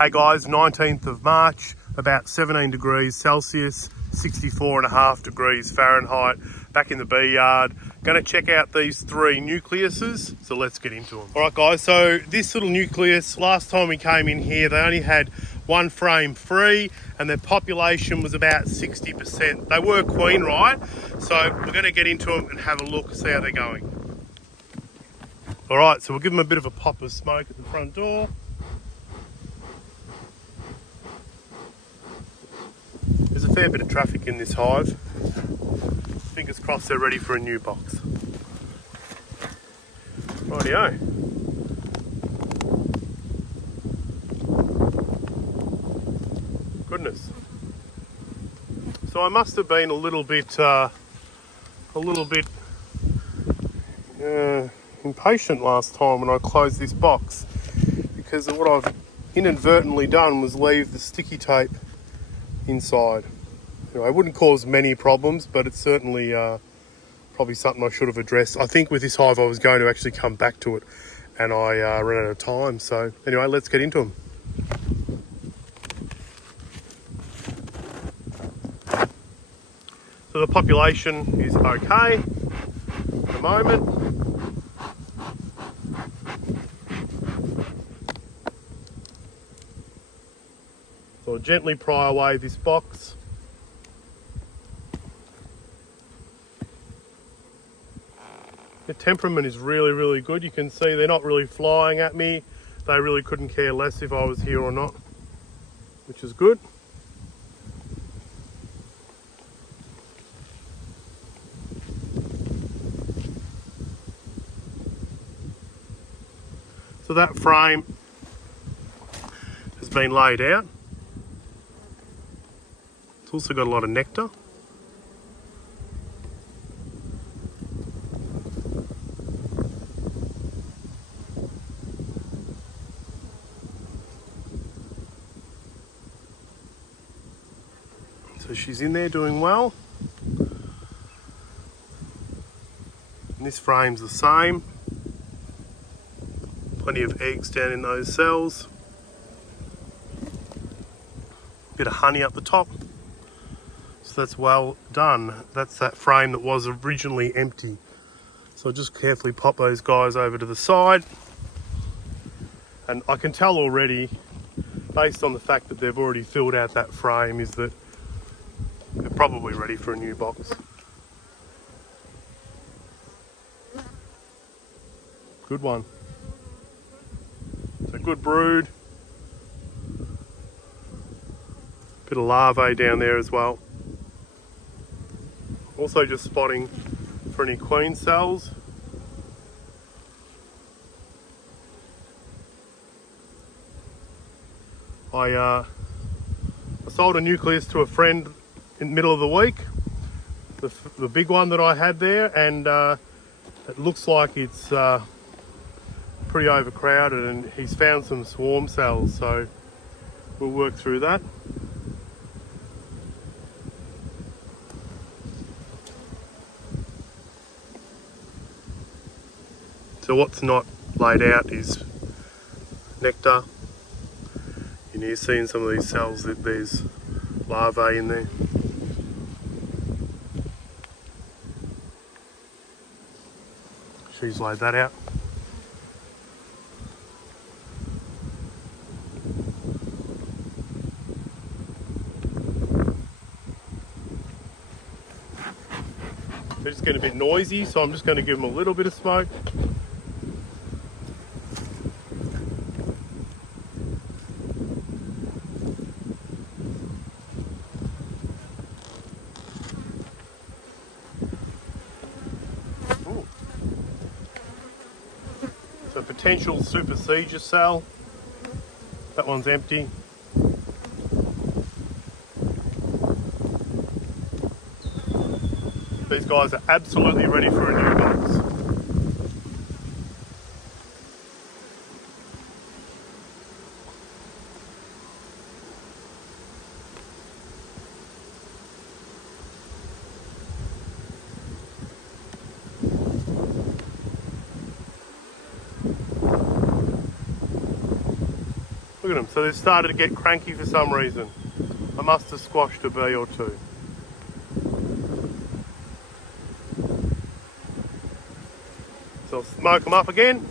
Hey guys, 19th of March, about 17 degrees Celsius, 64.5 degrees Fahrenheit, back in the bee yard. Going to check out these 3 nucleuses, so let's get into them. All right guys, so this little nucleus, last time we came in here, they only had 1 frame free and their population was about 60%. They were queen, right? So we're going to get into them and have a look, see how they're going. All right, so we'll give them a bit of a pop of smoke at the front door. There's a fair bit of traffic in this hive. Fingers crossed they're ready for a new box. Rightio. Goodness. So I must have been a little bit impatient last time when I closed this box, because what I've inadvertently done was leave the sticky tape inside. You know, it wouldn't cause many problems, but it's certainly probably something I should have addressed. I think with this hive I was going to actually come back to it, and I ran out of time. So anyway, let's get into them. So the population is okay at the moment. So I'll gently pry away this box. The temperament is really, really good. You can see they're not really flying at me. They really couldn't care less if I was here or not, which is good. So that frame has been laid out. It's also got a lot of nectar. So she's in there doing well. And this frame's the same. Plenty of eggs down in those cells. Bit of honey up the top. So that's well done. That's that frame that was originally empty. So I'll just carefully pop those guys over to the side. And I can tell already, based on the fact that they've already filled out that frame, is that they're probably ready for a new box. Good one. It's a good brood. Bit of larvae down there as well. Also just spotting for any queen cells. I sold a nucleus to a friend in the middle of the week, the big one that I had there, and it looks like it's pretty overcrowded, and he's found some swarm cells, so we'll work through that. So what's not laid out is nectar. And you're seeing some of these cells that there's larvae in there. She's laid that out. They're just getting a bit noisy, so I'm just going to give them a little bit of smoke. So potential supersedure cell. That one's empty. These guys are absolutely ready for a new box. Look them. So they've started to get cranky for some reason. I must have squashed a bee or two. So I'll smoke them up again.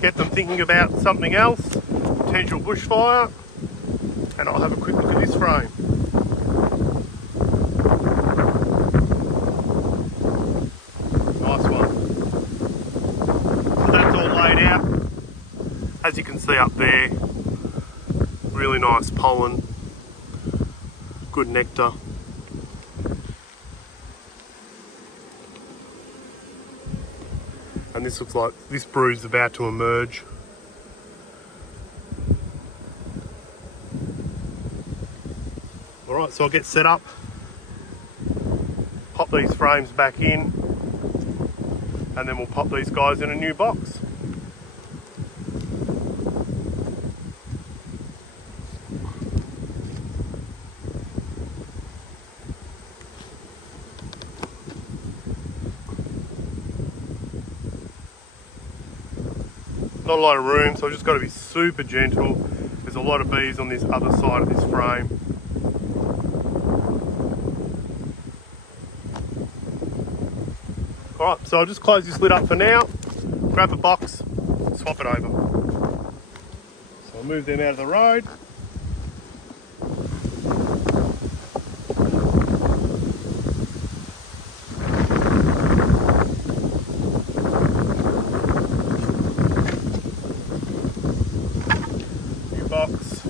Get them thinking about something else, potential bushfire, and I'll have a quick look at this frame. Nice one. So that's all laid out. As you can see up there, really nice pollen, good nectar. And this looks like this brood is about to emerge. All right, so I'll get set up, pop these frames back in, and then we'll pop these guys in a new box. Not a lot of room, so I've just got to be super gentle. There's a lot of bees on this other side of this frame. Alright, so I'll just close this lid up for now, grab a box, swap it over. So I'll move them out of the road. Box.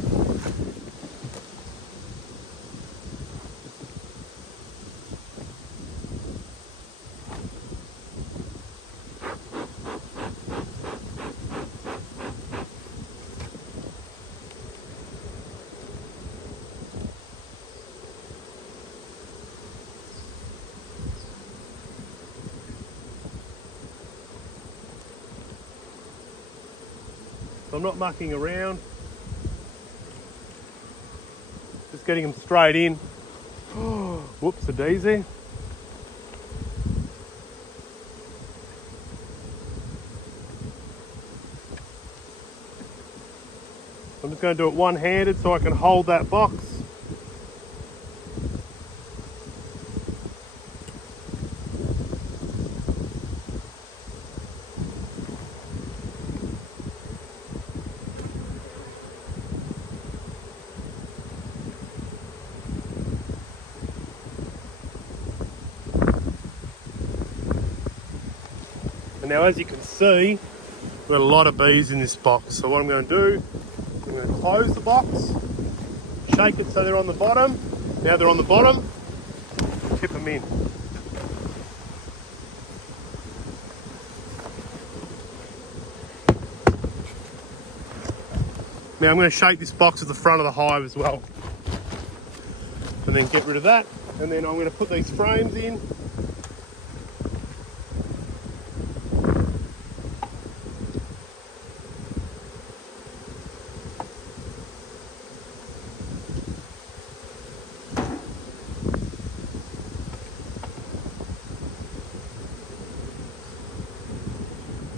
So I'm not mucking around. Just getting them straight in. Whoops, a daisy. I'm just going to do it one-handed so I can hold that box. And now, as you can see, we've got a lot of bees in this box. So what I'm going to do, I'm going to close the box, shake it so they're on the bottom. Now they're on the bottom, tip them in. Now I'm going to shake this box at the front of the hive as well. And then get rid of that. And then I'm going to put these frames in.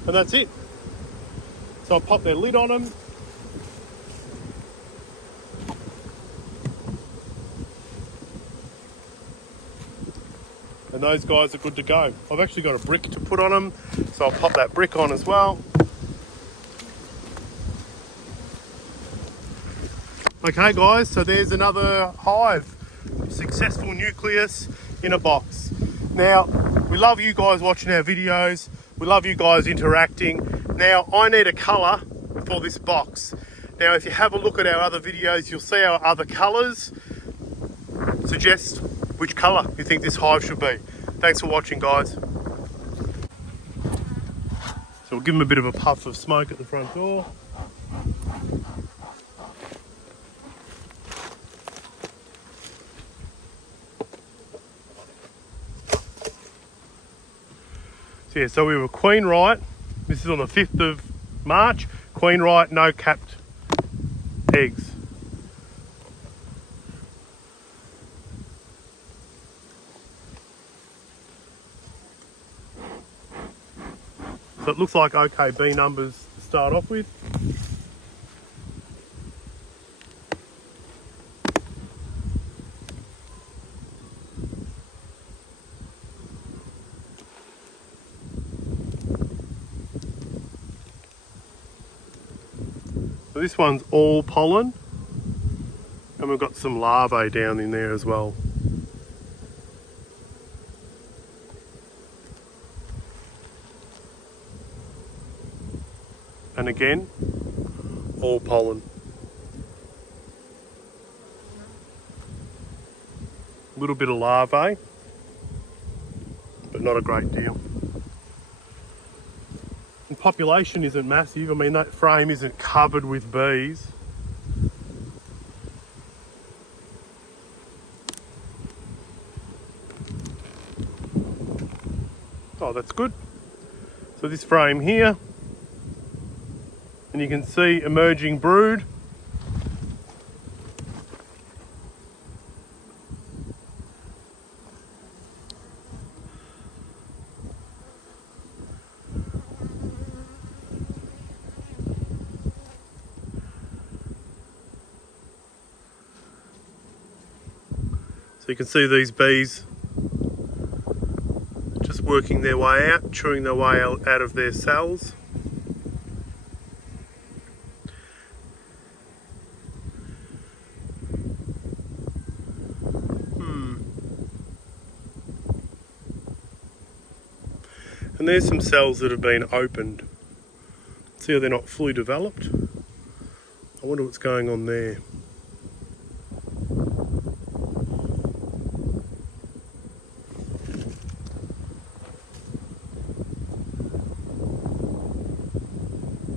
And that's it. So I'll pop their lid on them. And those guys are good to go. I've actually got a brick to put on them, so I'll pop that brick on as well. Okay guys, so there's another hive. Successful nucleus in a box. Now, we love you guys watching our videos. We love you guys interacting. Now, I need a colour for this box. Now, if you have a look at our other videos, you'll see our other colours. Suggest which colour you think this hive should be. Thanks for watching, guys. So we'll give them a bit of a puff of smoke at the front door. Yeah, so we were queen right. This is on the 5th of March. Queen right, no capped eggs. So it looks like okay bee numbers to start off with. So this one's all pollen, and we've got some larvae down in there as well. And again, all pollen. A little bit of larvae, but not a great deal. And population isn't massive. I mean, that frame isn't covered with bees. Oh, that's good. So this frame here, and you can see emerging brood. So you can see these bees just working their way out, chewing their way out of their cells. And there's some cells that have been opened. See how they're not fully developed? I wonder what's going on there.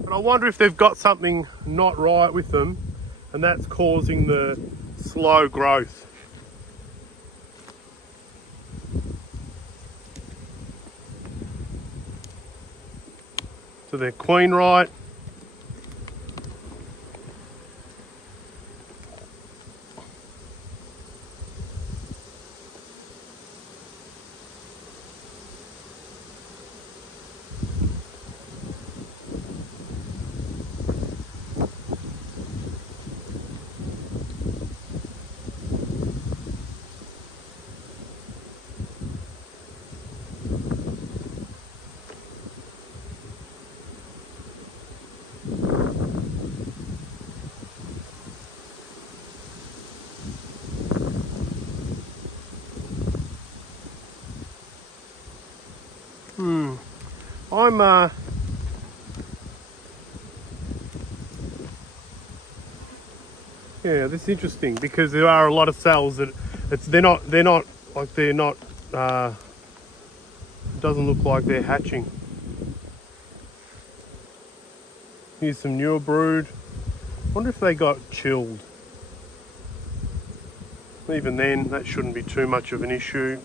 But I wonder if they've got something not right with them, and that's causing the slow growth. So they're queen right. Yeah, this is interesting because there are a lot of cells that they're not doesn't look like they're hatching. Here's some newer brood. Wonder if they got chilled. Even then, that shouldn't be too much of an issue.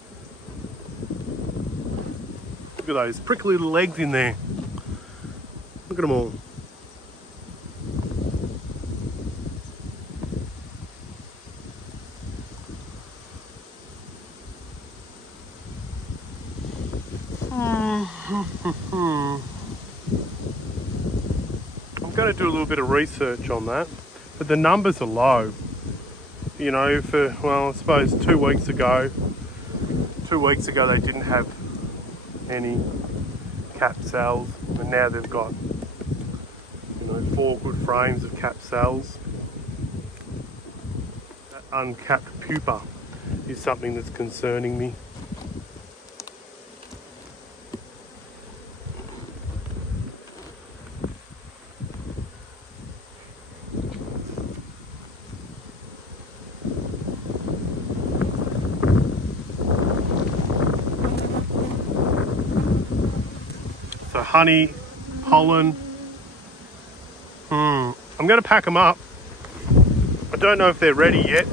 Look at those prickly little legs in there. Look at them all. I'm going to do a little bit of research on that, but the numbers are low. You know, I suppose 2 weeks ago they didn't have any capped cells, and now they've got, 4 good frames of capped cells. That uncapped pupa is something that's concerning me. So honey, pollen. I'm going to pack them up. I don't know if they're ready yet.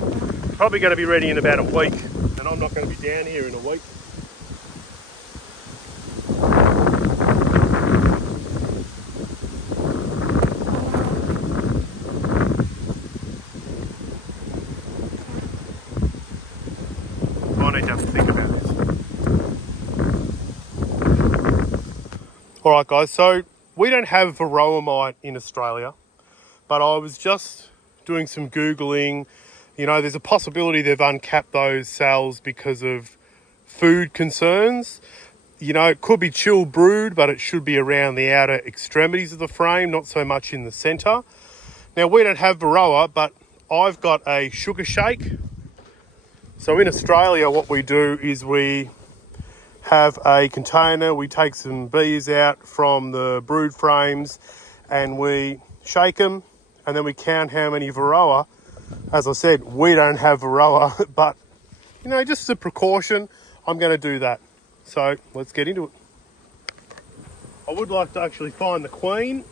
Probably going to be ready in about a week, and I'm not going to be down here in a week. I need to have to think about this. All right, guys, so we don't have Varroa mite in Australia, but I was just doing some Googling. You know, there's a possibility they've uncapped those cells because of food concerns. You know, it could be chill brood, but it should be around the outer extremities of the frame, not so much in the centre. Now, we don't have Varroa, but I've got a sugar shake. So in Australia, what we do is we have a container, we take some bees out from the brood frames and we shake them, and then we count how many Varroa. As I said, we don't have Varroa, but, you know, just as a precaution, I'm going to do that. So let's get into it. I would like to actually find the queen.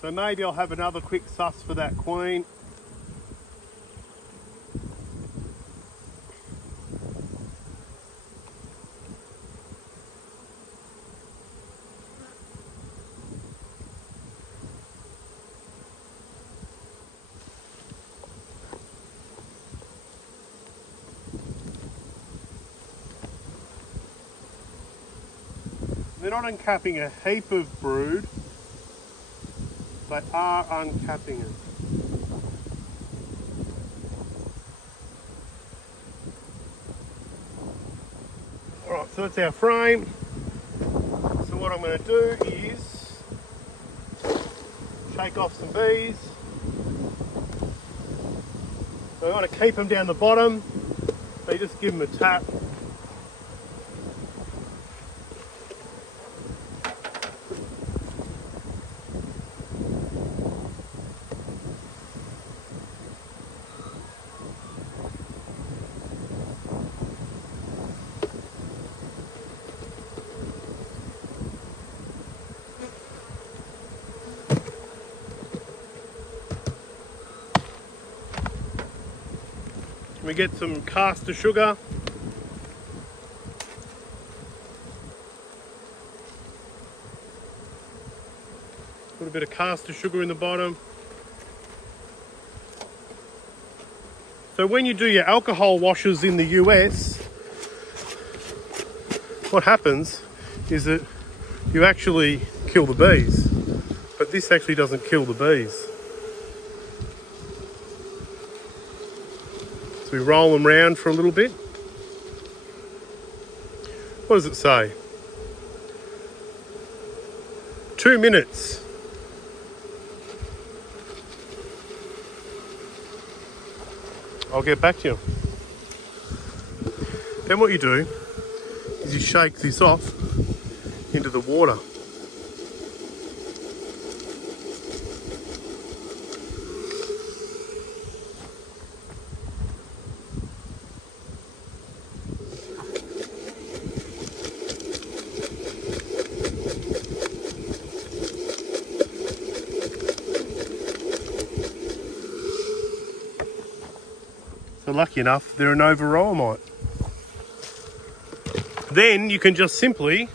So maybe I'll have another quick suss for that queen. They're not uncapping a heap of brood, they are uncapping it. Alright, so that's our frame. So what I'm going to do is shake off some bees. So I want to keep them down the bottom, so you just give them a tap. We get some caster sugar. Put a bit of caster sugar in the bottom. So when you do your alcohol washes in the US, what happens is that you actually kill the bees, but this actually doesn't kill the bees. So we roll them round for a little bit. What does it say? 2 minutes. I'll get back to you. Then what you do is you shake this off into the water. So lucky enough, there are no Varroa mite. Then you can just simply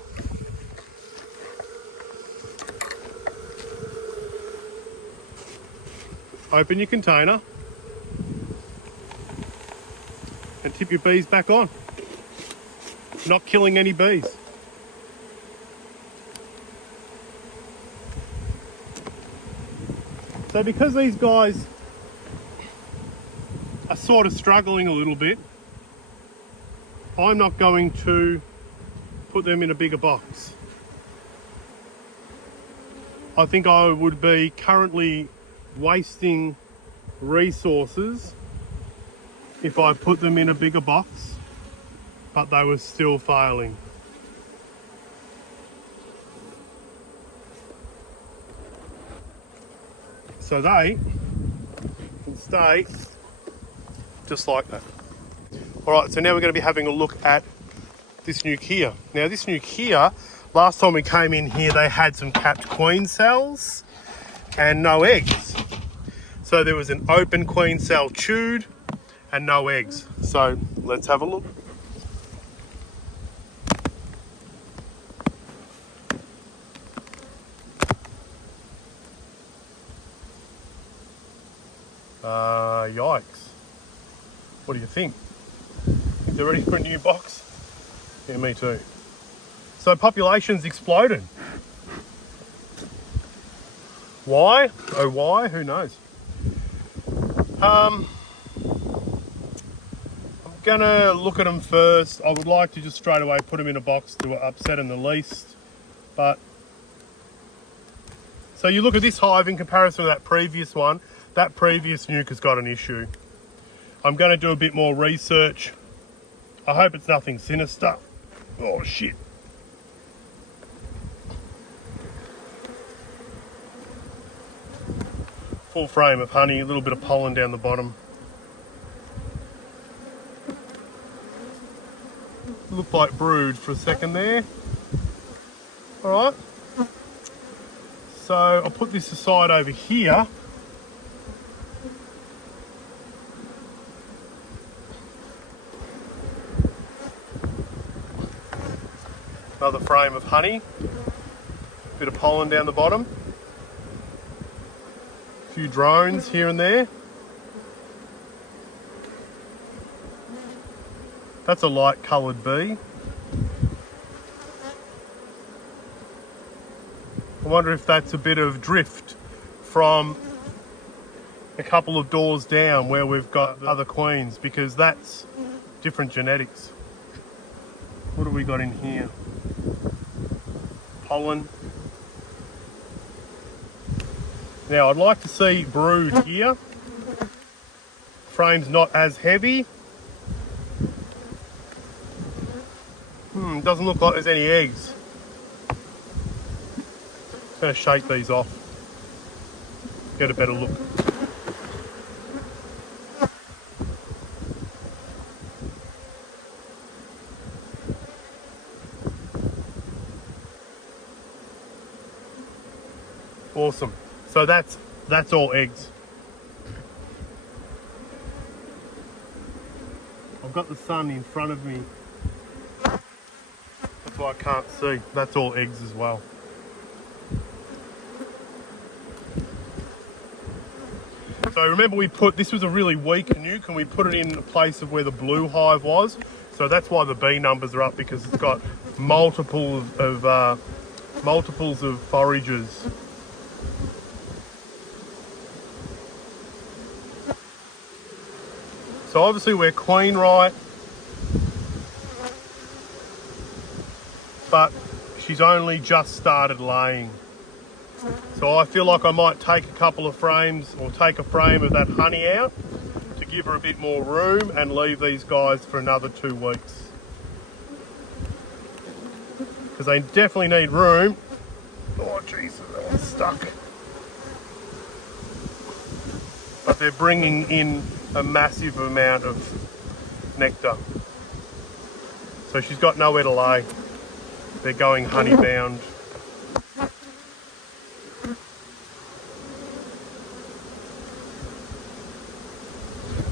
open your container and tip your bees back on. Not killing any bees. So because these guys are sort of struggling a little bit, I'm not going to put them in a bigger box. I think I would be currently wasting resources if I put them in a bigger box, but they were still failing. So they can stay just like that. All right, so now we're going to be having a look at this nuke. Now this nuke, last time we came in here, they had some capped queen cells and no eggs. So there was an open queen cell chewed and no eggs. So let's have a look. Yikes. What do you think? Think they're ready for a new box? Yeah, me too. So population's exploded. Why? Oh, why? Who knows? I'm gonna look at them first. I would like to just straight away put them in a box to upset them the least. But so you look at this hive in comparison to that previous one. That previous nuke has got an issue. I'm going to do a bit more research. I hope it's nothing sinister. Oh shit. Full frame of honey, a little bit of pollen down the bottom. Looked like brood for a second there. Alright. So I'll put this aside over here. Another frame of honey. Bit of pollen down the bottom. A few drones here and there. That's a light coloured bee. I wonder if that's a bit of drift from a couple of doors down where we've got other queens, because that's different genetics. What have we got in here? Pollen. Now I'd like to see brood here. Frame's not as heavy. Doesn't look like there's any eggs. I'm going to shake these off. Get a better look. Awesome. So that's all eggs. I've got the sun in front of me. That's why I can't see. That's all eggs as well. So remember, this was a really weak nuke, and we put it in a place of where the blue hive was. So that's why the bee numbers are up, because it's got multiples of foragers. So obviously we're queen right, but she's only just started laying. So I feel like I might take a couple of frames, or take a frame of that honey out to give her a bit more room, and leave these guys for another 2 weeks. Because they definitely need room. Oh jeez, that one's stuck. But they're bringing in a massive amount of nectar. So she's got nowhere to lay. They're going honey bound.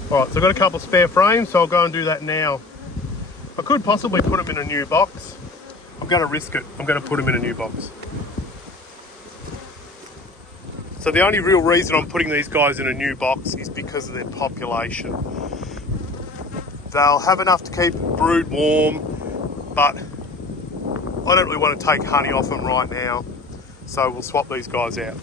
Alright, so I've got a couple of spare frames, so I'll go and do that now. I could possibly put them in a new box. I'm going to risk it. I'm going to put them in a new box. So the only real reason I'm putting these guys in a new box is because of their population. They'll have enough to keep brood warm, but I don't really want to take honey off them right now. So we'll swap these guys out.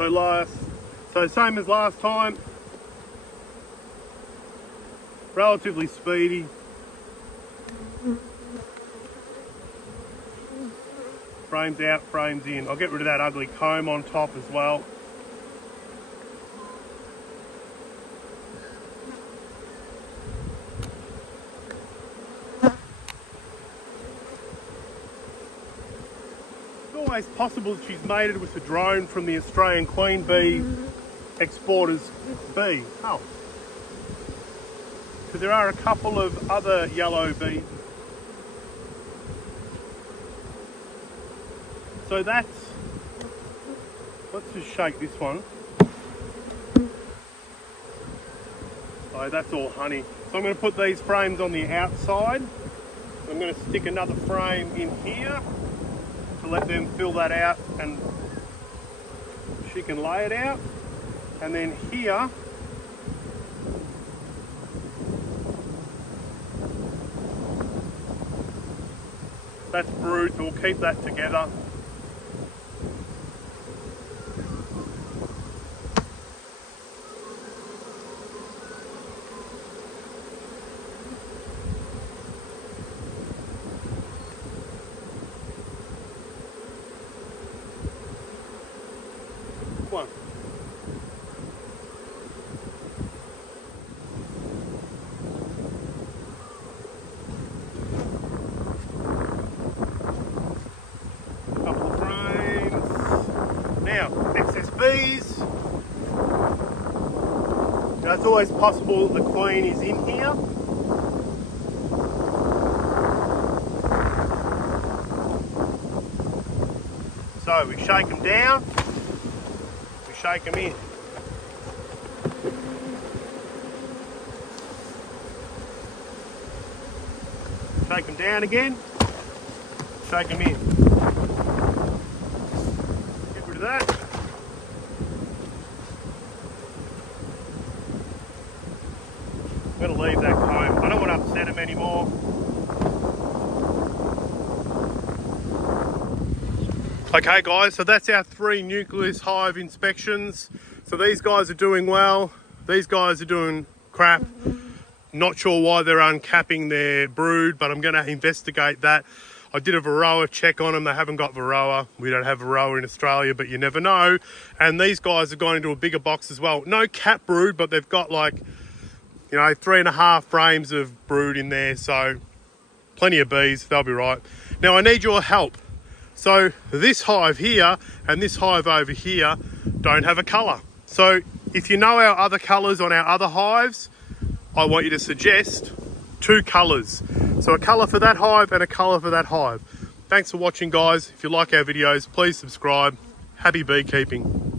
Alright, so same as last time. Relatively speedy. Frames out, frames in. I'll get rid of that ugly comb on top as well. Always possible that she's mated with a drone from the Australian queen bee exporter's bee. Oh, there are a couple of other yellow bees. So that's, let's just shake this one. So that's all honey. So I'm going to put these frames on the outside. I'm going to stick another frame in here to let them fill that out, and she can lay it out. And then here, that's brood, so we'll keep that together. One. Couple of frames. Now, excess bees. Now, it's always possible that the queen is in here. So we shake them down. Shake them in. Shake them down again. Shake them in. Get rid of that. I'm going to leave that comb. I don't want to upset them anymore. Okay guys, so that's our 3 Nucleus Hive inspections. So these guys are doing well, these guys are doing crap. Not sure why they're uncapping their brood, but I'm going to investigate that. I did a Varroa check on them, they haven't got Varroa. We don't have Varroa in Australia, but you never know. And these guys have gone into a bigger box as well. No cap brood, but they've got like, you know, 3.5 frames of brood in there. So plenty of bees, they'll be right. Now I need your help. So this hive here and this hive over here don't have a colour. So if you know our other colours on our other hives, I want you to suggest 2 colours. So a colour for that hive and a colour for that hive. Thanks for watching guys. If you like our videos, please subscribe. Happy beekeeping.